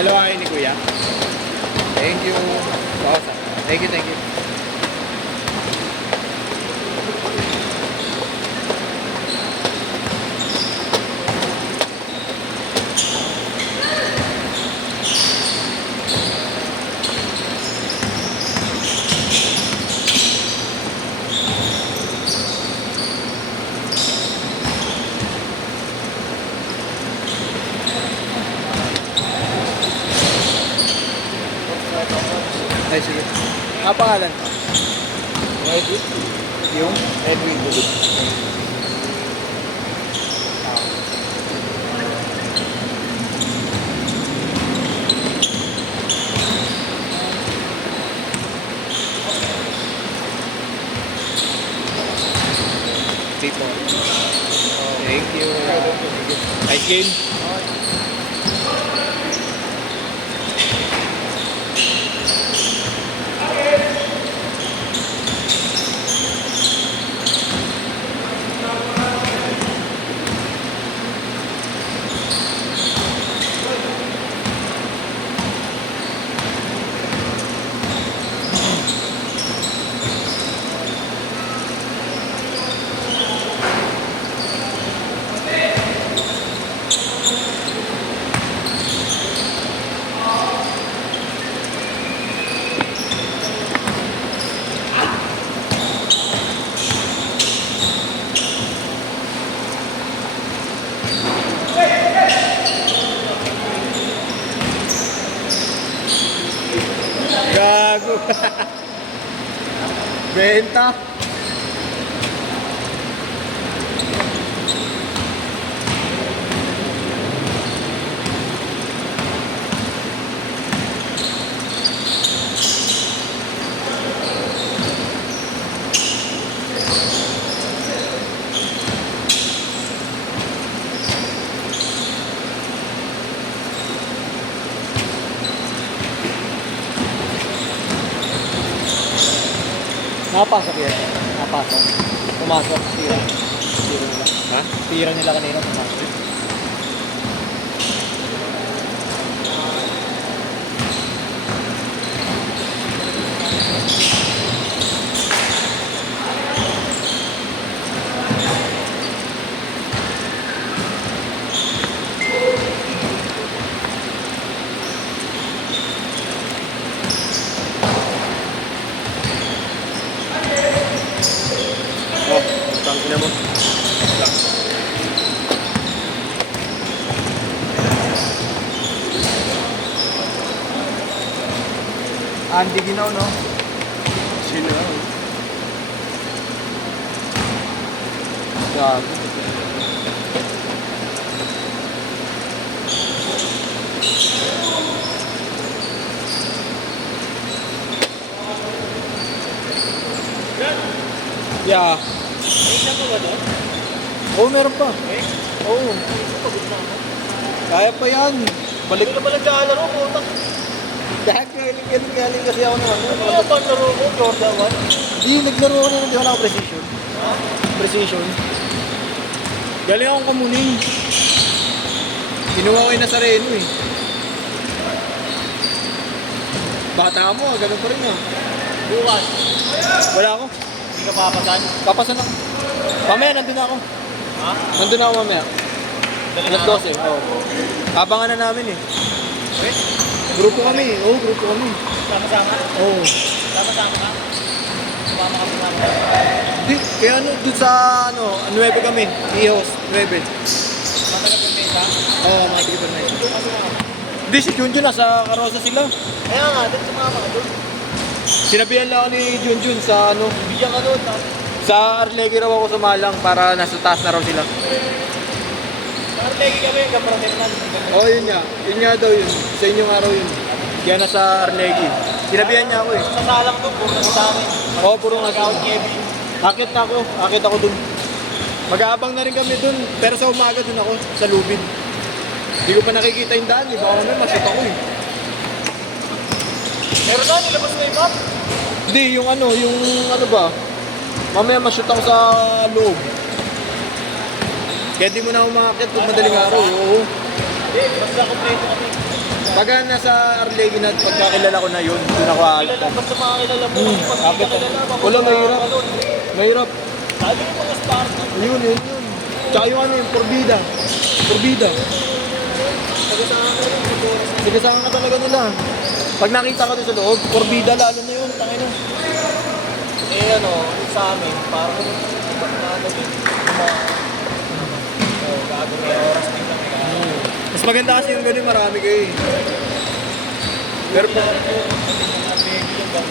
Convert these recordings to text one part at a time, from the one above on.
Dalawahin ni Kuya. Thank you. Bawsa. Thank you, thank you. Ay, sige. Ang pangalan ko? Edwin. Yung? Edwin Gulit. People. Thank you. Nice game. Gago. Benta. Napasok yan. Napasok. Pumasok. Tira. Tira nila. Ha? Tira nila kanina. Pumasok. Oh, tangkin na mo. Andy Ginaw, no? Sino? Gago. Yeah. Isa pa ba doon? Oo, meron pa. Eh? Oo. Pagod na ako. Kaya pa yan. Balik. Hindi ka ba naglalaro ko? Dahil galing kasi ako naman. Ano nga bang laro mo? Jordan 1? Hindi, naglaro ako na. Hindi ako naka-precision. Ha? Precision. Galing akong kamuning. Kinuha ko yung Nazareno eh. Bata mo, ganun pa rin ah. Bukas. Wala ako. Hindi ka papasan? Papasan ako. Mamaya, nandun ako. Ha? Nandun ako mamaya. Daling Alas 12. Oo. Abangan na namin eh. Eh? Grupo kami. Oo, grupo kami. Sama-sama? Oo. Sama-sama ka? Sumama ka sumama. Di, kaya ano, dun sa ano, 9 kami. Ihos, 9. Matagal yung mesa? Oo, mga tigipan na yun. Doon ka sumama. Di, si Junjun, nasa Karosa sila. Kaya nga, doon sumama ka doon. Sinabihan lang ako ni Junjun sa ano, Bigyan ka doon. sa Arlegui raw ako sumalang para nasa taas na raw sila. Marlegi kami, kaparating man. Oo, yun nga. Yun nga daw yun. Sa inyong araw yun. Kaya nasa Arlegui. Sinabihan niya ako eh. Sa salang doon, puro sa amin. Oo, puro nga Ikaw, Kevin. Akit na ako. Akit ako dun. Mag-aabang na rin kami dun. Pero sa umaga dun ako, sa Lubid. Hindi ko pa nakikita yung daan. Baka mamaya masip ako eh. Pero na, nilabas mo yung map. Hindi, yung ano ba? Mamaya mashoot ako sa loob. Kaya di mo na umakit pag madaling araw. Oo. Hindi, basta kompleto kami. Pagka nasa Arlegi na, pagkakilala ko na yun, doon ako aalat. Kilala ba sa mga kilala mo? Pag Kapit hindi ka kilala, Wala, mahirap. ano, Mahirap. Sabi yung mga Spartan. Yun. Tsaka yung ano yung Porbida. Porbida. Taga-saan ka rin, mag oras na. Sigasangan ka talaga nila. Pag nakita ka doon sa loob, Porbida lalo na yun. Tangina. Eh ano, sa amin, parang ibang na ano din. Gago may oras din kami. Mas maganda kasi yung ganun, marami kayo eh. Pero pa,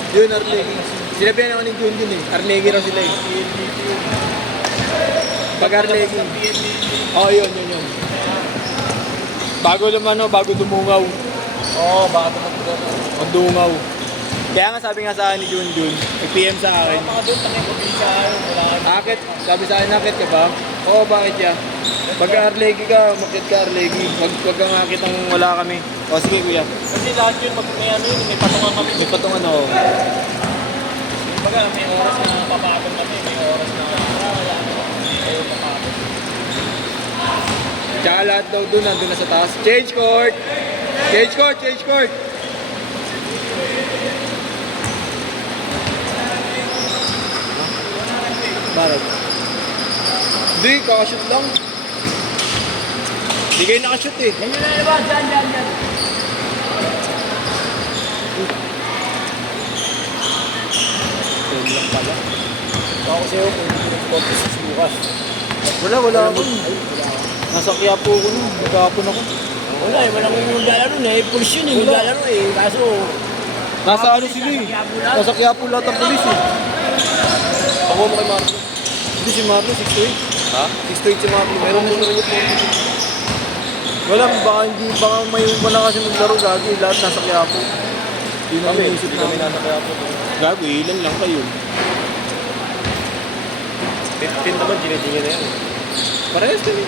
yun, Arlegi. Sinabihan ako ni Jun din eh. Arlegi raw sila eh. Pag Arlegi. Oo, yun. Bago naman, bago dumungaw. Oo, baka tumagod. Magdungaw. Kaya nga sabi nga sa akin ni Jun, nag-PM sa akin. Mga doon, takay ko din siya. Wala. Akit, sabi sa akin, akit ka ba? Oo, bakit ya? Pag Arlegi ka, makit ka Arlegi. Wag kang akit ang wala kami. O sige kuya. Kasi lahat yun, pag may ano yun, may patungan kami. May patungan ako. Baga, may oras na papagod kami, may oras na wala ano, ayaw papagod. Tsaka lahat daw doon, nandun na sa taas. Change court! Change court! Bakit? Hindi, kakashoot lang. Hindi kayo nakashoot eh. Yan yun na naman, dyan. Yun lang pala. Ako sa'yo, kung contest sa bukas. Wala ako. Nasa Quiapo ko nun. Nagkahapon ako. Wala eh, walang maglalaro na eh. Pulis yun eh, maglalaro eh. Kaso, Nasa ano sila eh. Nasa Quiapo lahat ang pulis eh. Ako mo kay Marlo. Hindi si Marlo, 6'8". ha? 6'8 si Marlo. Meron na siya rin. Wala, baka may wala kasi maglaro gagi. Lahat nasa Quiapo. Hindi na iniisip Kami namin. nasa kaya po. Gago, ilan lang kayo. 15 naman, ginigingin na yan. Parehas kami.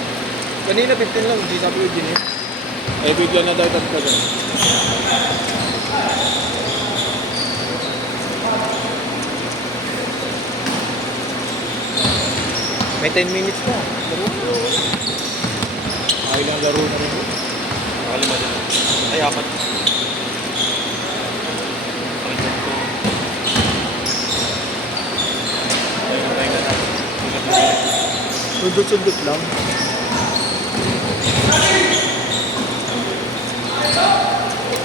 Kanina 15 lang, hindi sabi ko din eh. Eh, bigla na daw tatlo doon. May 10 minutes na. Laro na. Ay lang laro na rin. Nakalima din. Ay, apat. Sundot-sundot lang.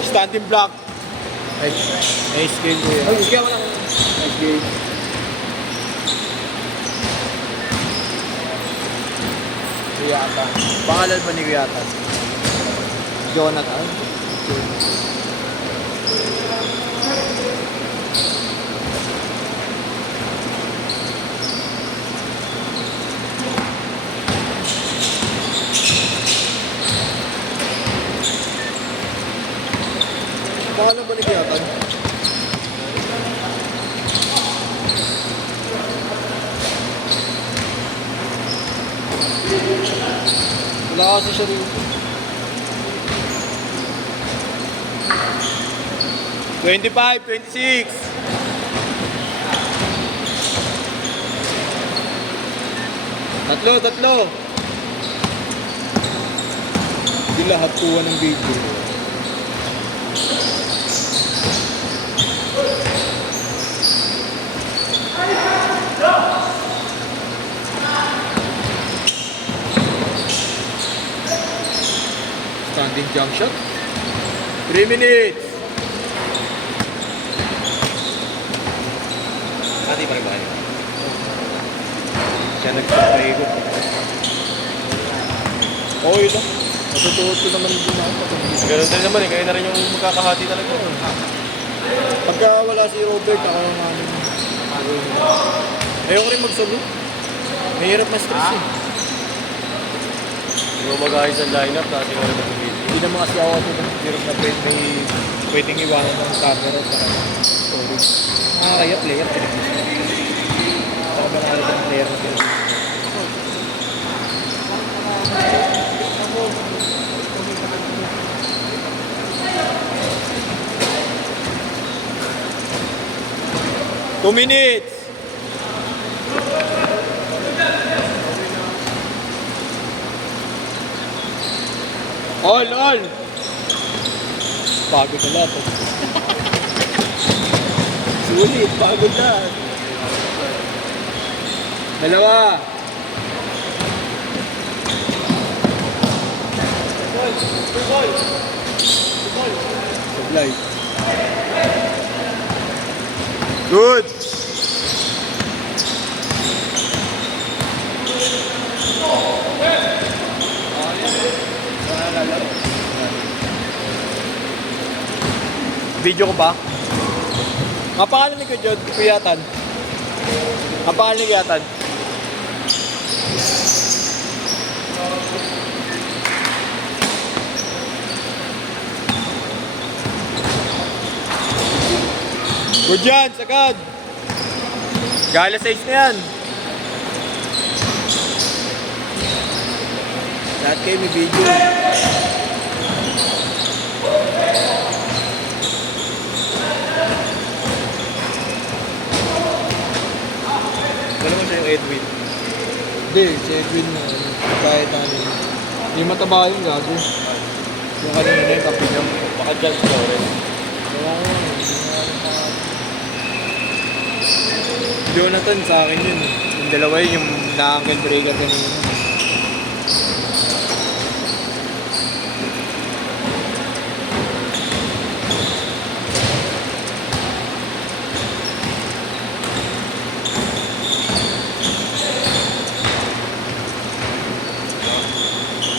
Standing block. Nice game ko yan. Nice game lang. Nice game. Kuyata. Pangalan ba ni Kuyata? Jonathan. Pangalan ba ni Kuyata? Wala kasi siya rito. 25, 26. Tatlo. Hindi lahat kuha ng video. Standing jump shot. 3 minutes. Ati pa rin ba kayo? Siya nagpapaikot. Okay lang. Matutuot ko naman din ako. Ganun din naman eh, kayo na rin yung magkakahati talaga. Pagka wala si Robert, ako ang aming. Ayoko rin magsalo. Mahirap na stress eh. Hindi mo mag-ayos ang lineup, dati nga rin mag-video. Hindi naman kasi ako hirap na pwedeng iwanan ng camera at saka storage. Nakakaya player, television. Ako ba nakakaya ng player ng television? Two minutes! All! Pagod na lahat. Sulit, pagod na. Dalawa. Sablay. Good. Video ko ba? Ang pangalan ni Kuya Tan? Ang pangalan ni Kuya Tan? Good yan, sagad! Gala size na yan! Lahat kayo may video. Wala mo siya yung Edwin. Hindi, si Edwin na kahit ano. Yung mataba yung gago. Yung kanina yung kapi niya. Baka dyan sa orin. Jonathan sa akin yun. Yung dalawa yun, yung na-ankle breaker kanina.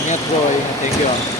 Ingat bro, ingat. Thank you.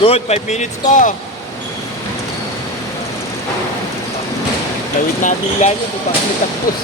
Good, 5 minutes pa. Tawid na dila niyo, di pa kami tapos.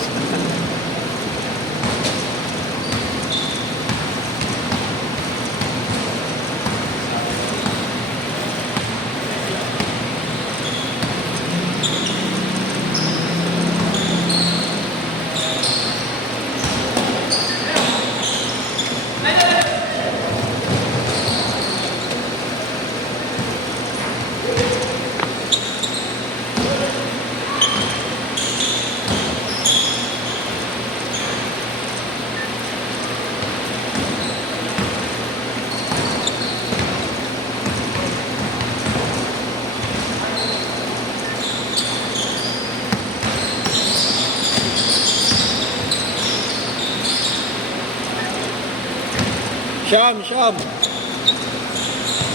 Syam, syam.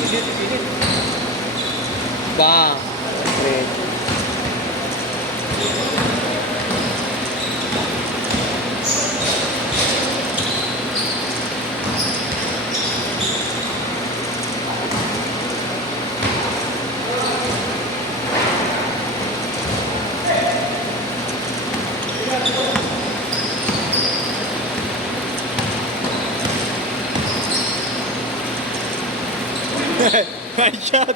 Init. Bang. Great. Nice shot.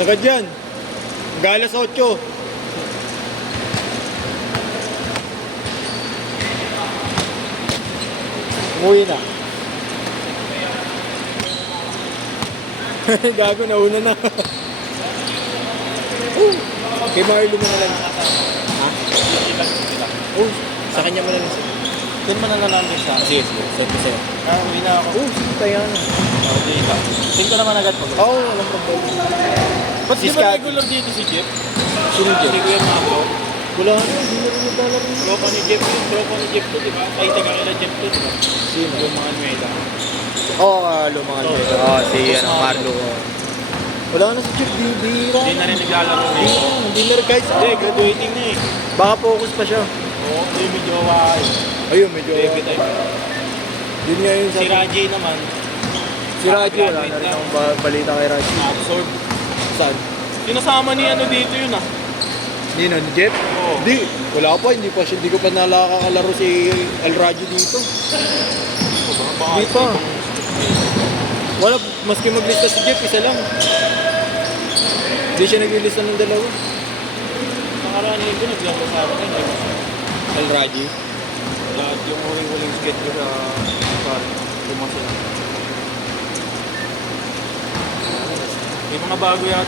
Sagad yan. Galas 8. Umuwi na. Gago, nauna na. Oh, kay Marlo mo na lang. Ha? Oh, sa kanya mo na lang. Saan mo na namin sa... Sige, sige. Send ko sa'yo. Uwi na ako. Oh, sige tayo yan. Okay ka. Send ko naman agad pag... Oo, walang problema. Ba't Si di ba Scott. regular dito si Jeff? Sino Si dyan? Kuya Mako. Wala na, hindi na rin naglalaro. Tropa ni Jeff yun. Tropa ni Jeff to, di ba? Kahit taga kila Jeff to, di ba? Sino? Yung mga Almeida. Oo, lumang Oo. Almeida. Oo, si Marlo. Wala na si Jeff, bihira. Hindi na rin naglalaro dito. Hindi na rin kahit sa... Hindi, graduating na eh. Baka focus pa siya. Oo, hindi medyo wahal. Ayun, medyo... Baby time. Yun nga yun Si Raji naman, Si Raji, wala na rin akong balita kay Raji. absorb. Saan? Sinasama ni ano dito yun ah. Nino, ni Jeff? Oo. Hindi, wala pa, hindi ko pa nakakalaro si El Raji dito. Hindi pa. Wala, maski maglista si Jeff, isa lang. Hindi siya naglilista ng dalawa. Nakaraan yun ko, naglaro sa akin. Hindi mo. El Raji? Lahat yung huling skate ko sa car. Pumasok. May mga bago yata.